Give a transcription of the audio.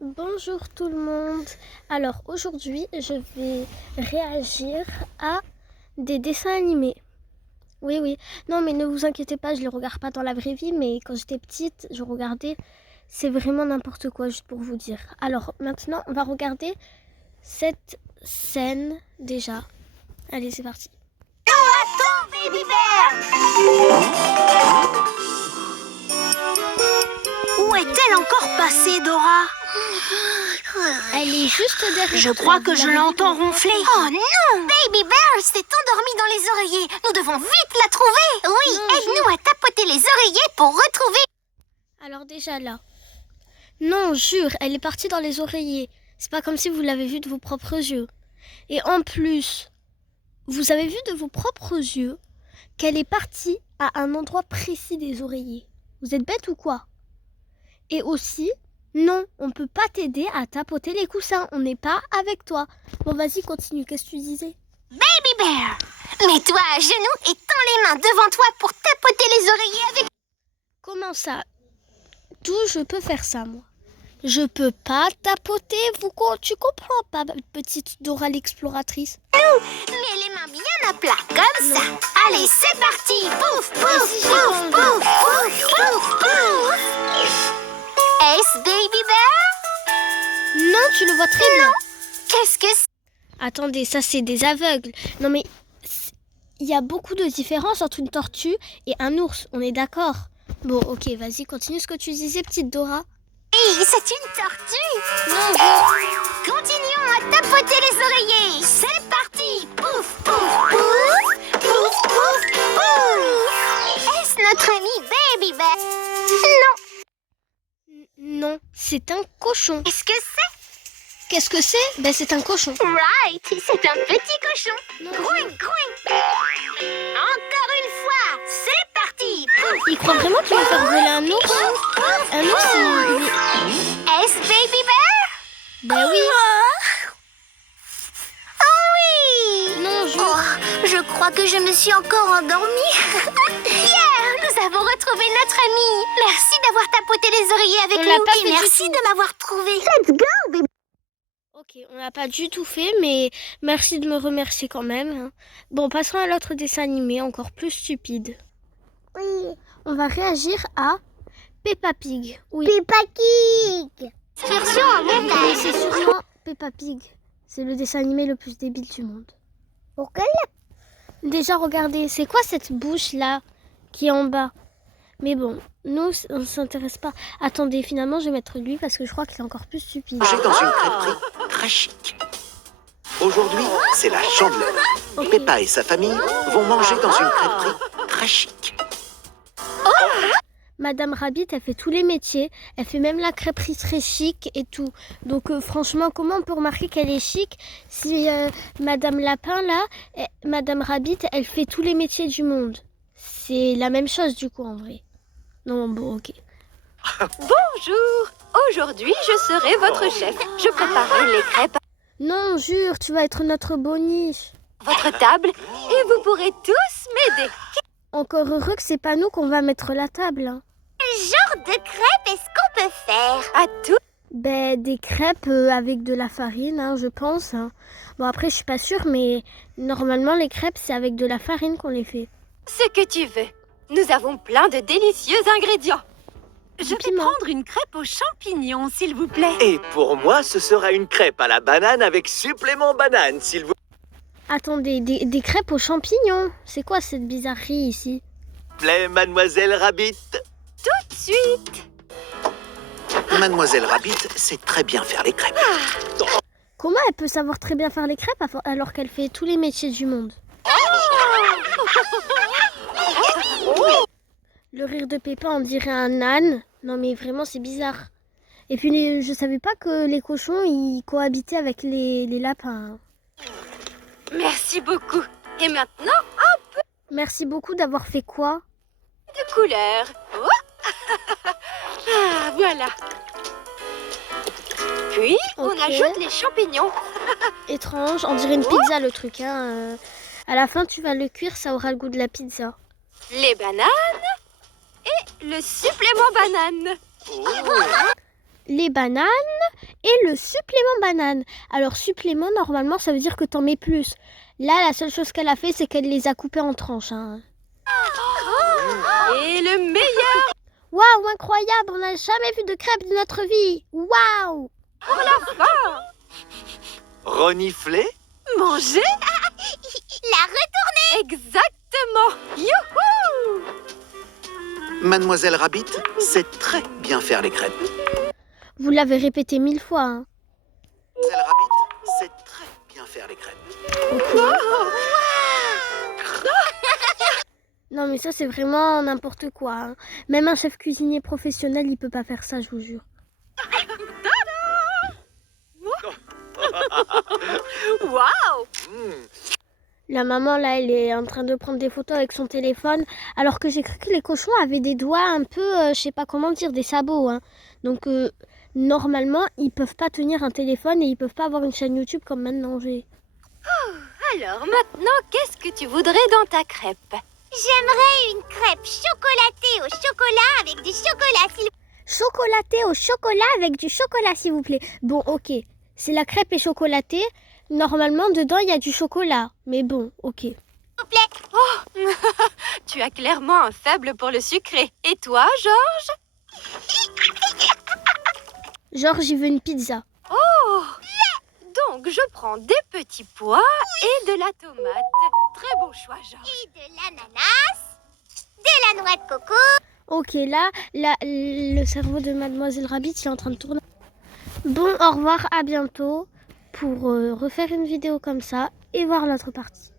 Bonjour tout le monde. Alors aujourd'hui, je vais réagir à des dessins animés. Oui. Non, mais ne vous inquiétez pas, je les regarde pas dans la vraie vie, mais quand j'étais petite, je regardais. C'est vraiment n'importe quoi, juste pour vous dire. Alors maintenant, on va regarder cette scène déjà. Allez, c'est parti. Attends, Baby Bear! Où est-elle encore passée, Dora? Elle est juste derrière. Je crois que je l'entends ronfler. Oh non! Baby Bear s'est endormie dans les oreillers. Nous devons vite la trouver. Oui, aide-nous à tapoter les oreillers pour retrouver. Alors déjà là. Non, jure, elle est partie dans les oreillers. C'est pas comme si vous l'avez vue de vos propres yeux. Et en plus, vous avez vu de vos propres yeux qu'elle est partie à un endroit précis des oreillers. Vous êtes bête ou quoi? Et aussi, non, on ne peut pas t'aider à tapoter les coussins. On n'est pas avec toi. Bon, vas-y, continue. Qu'est-ce que tu disais? Baby Bear, mets-toi à genoux et tends les mains devant toi pour tapoter les oreillers avec... Comment ça? D'où je peux faire ça, moi? Je peux pas tapoter, tu comprends pas, petite Dora l'exploratrice? Mets les mains bien à plat, comme ça. Allez, c'est parti. Pouf, pouf, pouf, pouf, pouf, pouf, pouf. Est-ce Baby Bear? Non, tu le vois très bien. Qu'est-ce que c'est? Attendez, ça c'est des aveugles. Non mais, il y a beaucoup de différences entre une tortue et un ours, on est d'accord? Bon, ok, vas-y, continue ce que tu disais, petite Dora. Oui, c'est une tortue. Non, Continuons à tapoter les oreillers. C'est parti. Pouf, pouf, pouf, pouf, pouf, pouf. Est-ce notre ami Baby Bear? Non, c'est un cochon. Qu'est-ce que c'est? Qu'est-ce que c'est? Ben c'est un cochon. Right, c'est un petit cochon. Groing, groing. Encore une fois, c'est parti. Pouf, Il croit vraiment qu'il va faire voler un ours? pouf, pouf, Un ours, il est... Est-ce Baby Bear? Ben oui. Oui. Non, Je crois que je me suis encore endormie. Hier, nous avons retrouvé notre ami. Merci d'avoir tapoté les oreillers avec On l'a nous pas et fait du merci tout. de m'avoir trouvé. Let's go, baby. Ok, on l'a pas du tout fait, mais merci de me remercier quand même. Bon, passons à l'autre dessin animé, encore plus stupide. Oui. On va réagir à Peppa Pig. Oui. Peppa Pig. Version en Mais montage. c'est sûrement Peppa Pig. C'est le dessin animé le plus débile du monde. Pourquoi? Déjà, regardez, c'est quoi cette bouche-là qui est en bas? Mais bon, nous, on ne s'intéresse pas. Attendez, finalement, je vais mettre lui parce que je crois qu'il est encore plus stupide. Manger dans une crêperie très chic. Aujourd'hui, c'est la Chandeleur. Ok. Peppa et sa famille vont manger dans une crêperie très chic. Madame Rabbit, elle fait tous les métiers. Elle fait même la crêperie très chic et tout. Donc franchement, comment on peut remarquer qu'elle est chic si Madame Lapin, là, Madame Rabbit, elle fait tous les métiers du monde? C'est la même chose du coup en vrai. Non, bon, ok. Bonjour! Aujourd'hui, je serai votre chef. Je préparerai les crêpes Non, jure, tu vas être notre boniche. à votre table et vous pourrez tous m'aider. Encore heureux que c'est pas nous qu'on va mettre la table. Hein. Quel genre de crêpe est-ce qu'on peut faire? À tout. Ben, des crêpes avec de la farine, hein, je pense. Hein. Bon, après, je suis pas sûre, mais normalement, les crêpes, c'est avec de la farine qu'on les fait. Ce que tu veux. Nous avons plein de délicieux ingrédients. Je vais piment. prendre une crêpe aux champignons, s'il vous plaît. Et pour moi, ce sera une crêpe à la banane avec supplément banane, s'il vous Attendez, des crêpes aux champignons. C'est quoi cette bizarrerie ici? plaît, Mademoiselle Rabbit. Tout de suite. Mademoiselle Rabbit sait très bien faire les crêpes. Comment elle peut savoir très bien faire les crêpes alors qu'elle fait tous les métiers du monde? Le rire de Peppa, on dirait un âne. Non mais vraiment, c'est bizarre. Et puis, je savais pas que les cochons, ils cohabitaient avec les lapins. Merci beaucoup. Et maintenant, Merci beaucoup d'avoir fait quoi? de couleur. Oh. Ah, voilà. Puis, Ok. on ajoute les champignons. Étrange, on dirait une pizza le truc. Hein. À la fin, tu vas le cuire, ça aura le goût de la pizza. Les bananes et le supplément banane. Les bananes et le supplément banane. Alors supplément, normalement, ça veut dire que t'en mets plus. Là, la seule chose qu'elle a fait, c'est qu'elle les a coupés en tranches. Hein. Et le meilleur Waouh, incroyable, on n'a jamais vu de crêpes de notre vie. Waouh. pour la fin. Renifler? Manger? La retournée. Exactement. Youhou! Mademoiselle Rabbit sait très bien faire les crêpes. Vous l'avez répété 1000 fois. Hein. Mademoiselle Rabbit sait très bien faire les crêpes. Non mais ça c'est vraiment n'importe quoi. Hein. Même un chef cuisinier professionnel, il peut pas faire ça, je vous jure. Waouh! La maman là, elle est en train de prendre des photos avec son téléphone, alors que j'ai cru que les cochons avaient des doigts un peu, je sais pas comment dire, des sabots. Hein. Donc normalement, ils peuvent pas tenir un téléphone et ils peuvent pas avoir une chaîne YouTube comme maintenant j'ai. Alors maintenant, qu'est-ce que tu voudrais dans ta crêpe? J'aimerais une crêpe chocolatée au chocolat avec du chocolat, s'il Chocolaté au chocolat avec du chocolat, s'il vous plaît. Bon, ok, c'est la crêpe est chocolatée. Normalement, dedans, il y a du chocolat. Mais bon, ok. vous plaît. Tu as clairement un faible pour le sucré. Et toi, Georges? Georges, il veut une pizza. Oh! Donc, je prends des petits pois et de la tomate. Très bon choix, Georges. Et de l'ananas, de la noix de coco. Ok, là, le cerveau de Mademoiselle Rabbit, il est en train de tourner. Bon, au revoir, à bientôt pour refaire une vidéo comme ça et voir l'autre partie.